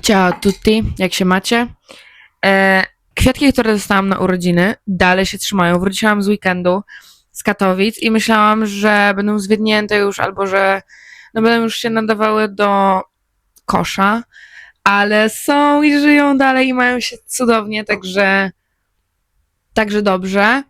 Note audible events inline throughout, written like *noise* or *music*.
Ciao tutti, jak się macie? E, kwiatki, które dostałam na urodziny, dalej się trzymają. Wróciłam z weekendu z Katowic i myślałam, że będą zwiednięte już albo że no będą już się nadawały do kosza, ale są i żyją dalej i mają się cudownie, także także dobrze.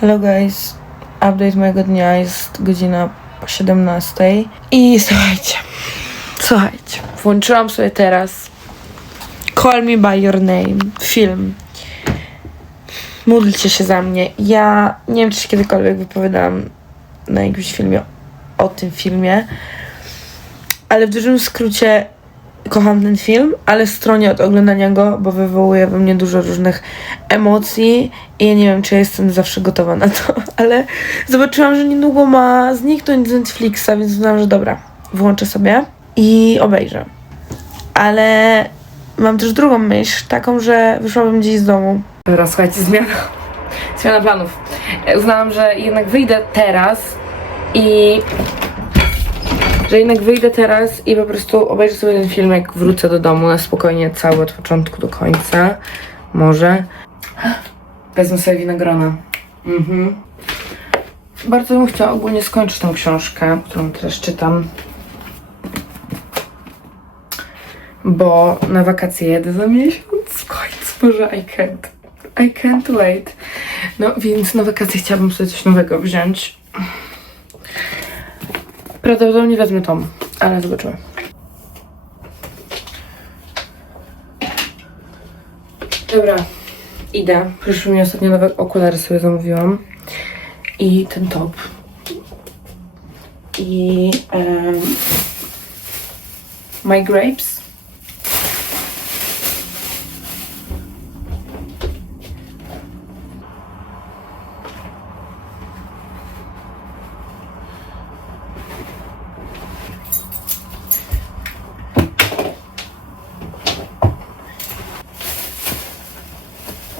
Hello guys, update mojego dnia jest godzina po 17 i *laughs* słuchajcie, słuchajcie, włączyłam sobie teraz Call Me By Your Name, film. Módlcie się za mnie. Ja nie wiem, czy się kiedykolwiek wypowiadałam na jakimś filmie o tym filmie, ale w dużym skrócie kocham ten film, ale stronię od oglądania go, bo wywołuje we mnie dużo różnych emocji i ja nie wiem, czy ja jestem zawsze gotowa na to, *laughs* ale zobaczyłam, że niedługo ma zniknąć z Netflixa, więc uznałam, że dobra, włączę sobie i obejrzę. Ale mam też drugą myśl, taką, że wyszłabym gdzieś z domu. Dobra, słuchajcie, zmiana, zmiana planów. E, Uznałam, że jednak wyjdę teraz i że jednak wyjdę teraz i po prostu obejrzę sobie ten film, jak wrócę do domu na spokojnie, cały od początku do końca. Może. Wezmę sobie winogrona. Mhm. Bardzo bym chciała ogólnie skończyć tą książkę, którą teraz czytam. Bo na wakacje jedę za miesiąc. W końcu, I can't. I can't wait. No więc na wakacje chciałabym sobie coś nowego wziąć. Prawdopodobnie wezmę tą, ale zobaczymy. Dobra, idę. Przyszły mi ostatnio nowe okulary sobie zamówiłam. I ten top. I em, My Grapes.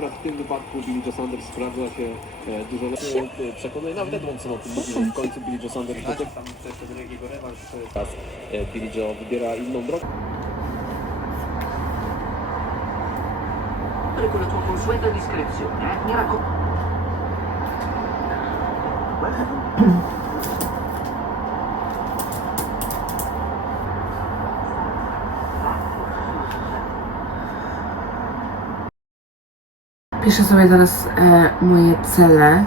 Akurat w tym wypadku Billy Joe Sanders sprawdza się e, dużo lepiej. Przekonuje nawet Edmondson o tym mówi, że w końcu Billy Joe Sanders do tam też jego rewanż. Teraz e, Billy Joe wybiera inną drogę. con la tua consueta discrezione, eh? Mi raccomando. Piszę sobie teraz e, moje cele,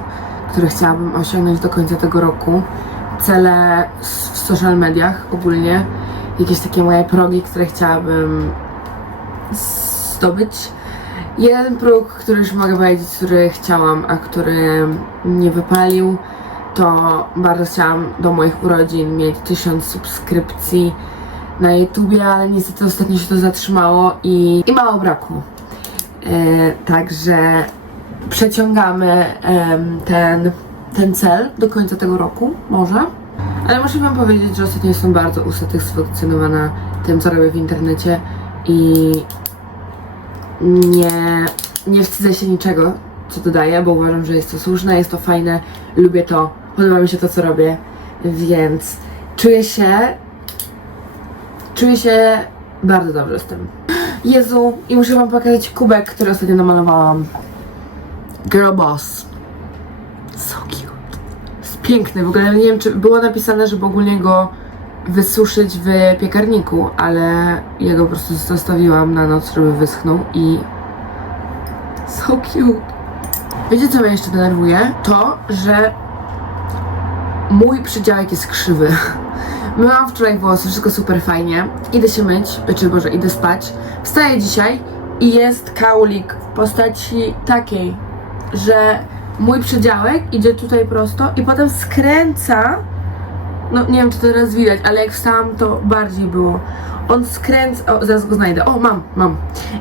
które chciałabym osiągnąć do końca tego roku. Cele w social mediach ogólnie. Jakieś takie moje progi, które chciałabym zdobyć. Jeden próg, który już mogę powiedzieć, który chciałam, a który nie wypalił, to bardzo chciałam do moich urodzin mieć tysiąc subskrypcji na YouTubie, ale niestety ostatnio się to zatrzymało i, i mało brakło. E, także przeciągamy ten, ten cel do końca tego roku, może. Ale muszę Wam powiedzieć, że ostatnio jestem bardzo usatysfakcjonowana tym, co robię w internecie i nie, nie wstydzę się niczego, co dodaję, bo uważam, że jest to słuszne, jest to fajne, lubię to, podoba mi się to, co robię, więc czuję się, czuję się bardzo dobrze z tym. Jezu, i muszę Wam pokazać kubek, który ostatnio namalowałam. Girl Boss. So cute. Jest piękny, w ogóle nie wiem, czy było napisane, żeby ogólnie go wysuszyć w piekarniku, ale ja go po prostu zostawiłam na noc, żeby wyschnął i so cute. Wiecie co mnie jeszcze denerwuje? To, że mój przydziałek jest krzywy. *laughs* Myłam wczoraj włosy, wszystko super fajnie. Idę się myć, czy może idę spać. Wstaję dzisiaj i jest kaulik w postaci takiej, że mój przydziałek idzie tutaj prosto i potem skręca no nie wiem, czy to teraz widać, ale jak wstałam, to bardziej było. On skręca. O, zaraz go znajdę. O, mam, mam.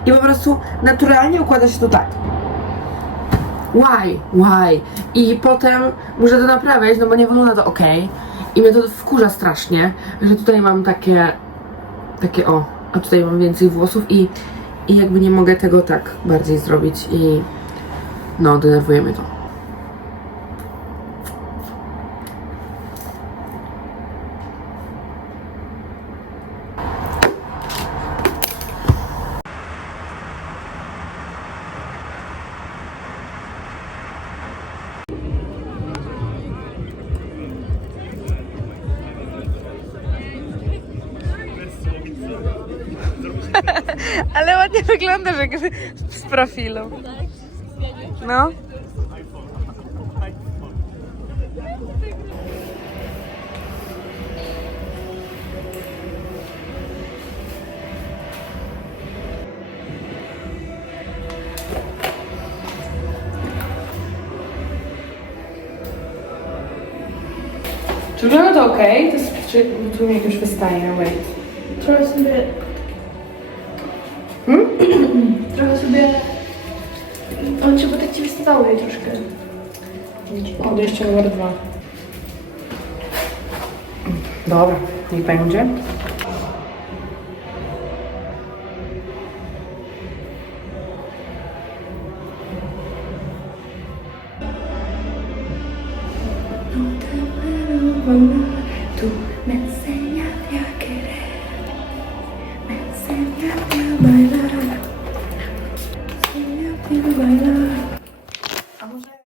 I po prostu naturalnie układa się to tak. Why? Why? I potem muszę to naprawiać, no bo nie wygląda to ok. I mnie to wkurza strasznie, że tutaj mam takie. Takie o, a tutaj mam więcej włosów i, i jakby nie mogę tego tak bardziej zrobić i no, denerwuje mnie to. Ale ładnie wyglądasz jak z profilu. No. Czy wygląda to ok? To jest, czy tu mi jakoś wystaje? Wait. Trochę sobie... wystawuje troszkę. Podejście numer dwa. Dobra, niech będzie. Tú me